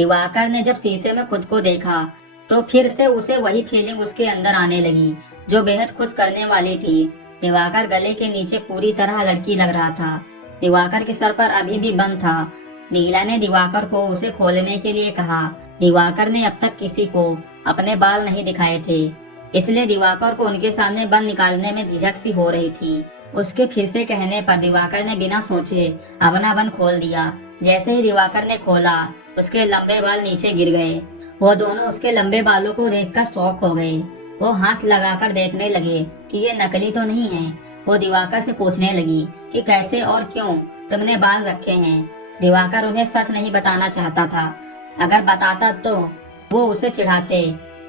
दिवाकर ने जब शीशे में खुद को देखा तो फिर से उसे वही फीलिंग उसके अंदर आने लगी जो बेहद खुश करने वाली थी। दिवाकर गले के नीचे पूरी तरह लड़की लग रहा था। दिवाकर के सर पर अभी भी बंद था। नीला ने दिवाकर को उसे खोलने के लिए कहा। दिवाकर ने अब तक किसी को अपने बाल नहीं दिखाए थे, इसलिए दिवाकर को उनके सामने बंद निकालने में झिझक सी हो रही थी। उसके फिर से कहने पर दिवाकर ने बिना सोचे अपना बंद खोल दिया। जैसे ही दिवाकर ने खोला उसके लंबे बाल नीचे गिर गए। वो दोनों उसके लंबे बालों को देखकर शॉक हो गए। वो हाथ लगाकर देखने लगे कि ये नकली तो नहीं है। वो दिवाकर से पूछने लगी कि कैसे और क्यों तुमने बाल रखे हैं। दिवाकर उन्हें सच नहीं बताना चाहता था। अगर बताता तो वो उसे चिढ़ाते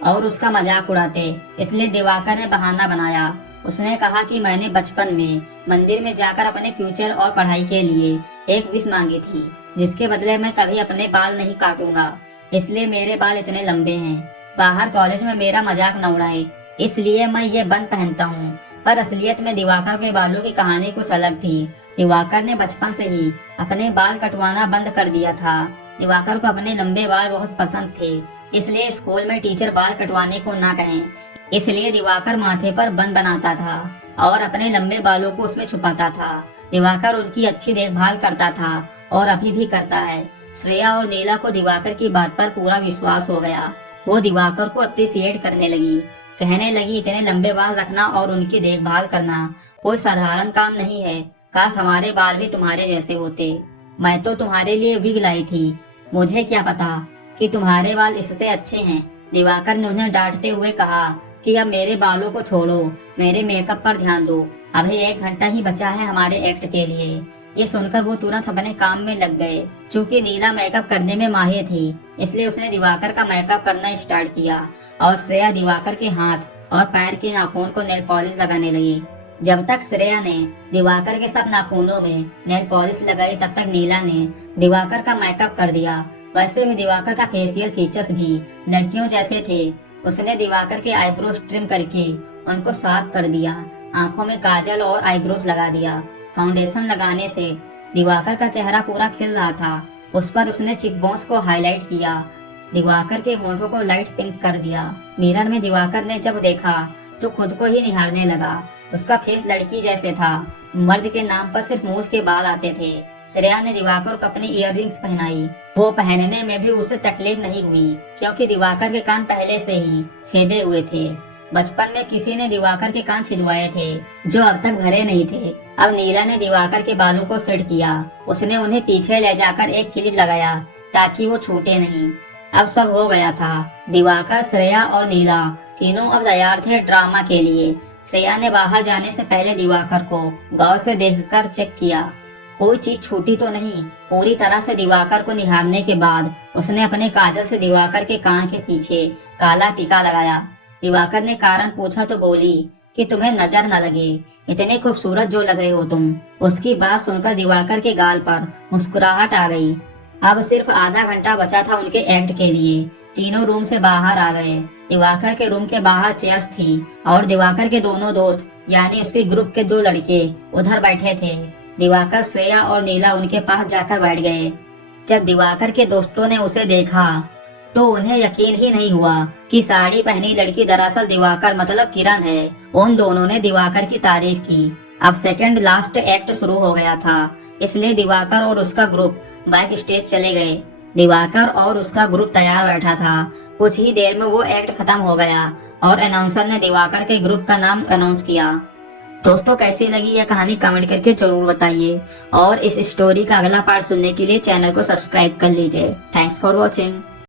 और उसका मजाक उड़ाते, इसलिए दिवाकर ने बहाना बनाया। उसने कहा कि मैंने बचपन में मंदिर में जाकर अपने फ्यूचर और पढ़ाई के लिए एक विश मांगी थी, जिसके बदले मैं कभी अपने बाल नहीं काटूंगा, इसलिए मेरे बाल इतने लंबे हैं। बाहर कॉलेज में मेरा मजाक न उड़ाए, इसलिए मैं ये बन पहनता हूँ। पर असलियत में दिवाकर के बालों की कहानी कुछ अलग थी। दिवाकर ने बचपन से ही अपने बाल कटवाना बंद कर दिया था। दिवाकर को अपने लंबे बाल बहुत पसंद थे, इसलिए स्कूल में टीचर बाल कटवाने को ना कहें, इसलिए दिवाकर माथे पर बन बनाता था और अपने लंबे बालों को उसमें छुपाता था। दिवाकर उनकी अच्छी देखभाल करता था और अभी भी करता है। श्रेया और नीला को दिवाकर की बात पर पूरा विश्वास हो गया। वो दिवाकर को अप्रिशिएट करने लगी, कहने लगी इतने लंबे बाल रखना और उनकी देखभाल करना कोई साधारण काम नहीं है। काश हमारे बाल भी तुम्हारे जैसे होते। मैं तो तुम्हारे लिए विग लाई थी, मुझे क्या पता कि तुम्हारे बाल इससे अच्छे हैं। दिवाकर ने उन्हें डांटते हुए कहा कि अब मेरे बालों को छोड़ो, मेरे मेकअप पर ध्यान दो। अभी 1 घंटा ही बचा है हमारे एक्ट के लिए। ये सुनकर वो तुरंत अपने काम में लग गए। चूंकि नीला मेकअप करने में माहिर थी, इसलिए उसने दिवाकर का मेकअप करना स्टार्ट किया और श्रेया दिवाकर के हाथ और पैर के नाखून को नेल पॉलिश लगाने लगी। जब तक श्रेया ने दिवाकर के सब नाखूनों में नेल पॉलिश लगाई, तब तक नीला ने दिवाकर का मेकअप कर दिया। वैसे भी दिवाकर का फेशियल फीचर्स भी लड़कियों जैसे थे। उसने दिवाकर के आईब्रोज ट्रिम करके उनको साफ कर दिया, आंखों में काजल और आईब्रोज लगा दिया। फाउंडेशन लगाने से दिवाकर का चेहरा पूरा खिल रहा था। उस पर उसने चिकबोन्स को हाईलाइट किया, दिवाकर के होंठों को लाइट पिंक कर दिया। मिरर में दिवाकर ने जब देखा तो खुद को ही निहारने लगा। उसका फेस लड़की जैसे था। मर्द के नाम पर सिर्फ मूछ के बाल आते थे। श्रेया ने दिवाकर को अपनी इयररिंग्स पहनाई। वो पहनने में भी उसे तकलीफ नहीं हुई, क्योंकि दिवाकर के कान पहले से ही छेदे हुए थे। बचपन में किसी ने दिवाकर के कान छिदवाए थे, जो अब तक भरे नहीं थे। अब नीला ने दिवाकर के बालों को सेट किया। उसने उन्हें पीछे ले जाकर एक क्लिप लगाया ताकि वो छूटे नहीं। अब सब हो गया था। दिवाकर, श्रेया और नीला तीनों अब तैयार थे ड्रामा के लिए। श्रेया ने बाहर जाने से पहले दिवाकर को गौर से देखकर चेक किया, कोई चीज छूटी तो नहीं। पूरी तरह से दिवाकर को निहारने के बाद उसने अपने काजल से दिवाकर के कान के पीछे काला टीका लगाया। दिवाकर ने कारण पूछा तो बोली कि तुम्हें नजर न लगे, इतने खूबसूरत जो लग रहे हो तुम। उसकी बात सुनकर दिवाकर के गाल पर मुस्कुराहट आ गई। अब सिर्फ आधा घंटा बचा था उनके एक्ट के लिए। तीनों रूम से बाहर आ गए। दिवाकर के रूम के बाहर चेयर्स थी और दिवाकर के दोनों दोस्त यानी उसके ग्रुप के 2 लड़के उधर बैठे थे। दिवाकर, श्रेया और नीला उनके पास जाकर बैठ गए। जब दिवाकर के दोस्तों ने उसे देखा तो उन्हें यकीन ही नहीं हुआ कि साड़ी पहनी लड़की दरअसल दिवाकर मतलब किरण है। उन दोनों ने दिवाकर की तारीफ की। अब सेकंड लास्ट एक्ट शुरू हो गया था, इसलिए दिवाकर और उसका ग्रुप बैक स्टेज चले गए। दिवाकर और उसका ग्रुप तैयार बैठा था। कुछ ही देर में वो एक्ट खत्म हो गया और अनाउंसर ने दिवाकर के ग्रुप का नाम अनाउंस किया। दोस्तों, कैसी लगी यह कहानी कमेंट करके जरूर बताइए और इस स्टोरी का अगला पार्ट सुनने के लिए चैनल को सब्सक्राइब कर लीजिए। Thanks for watching.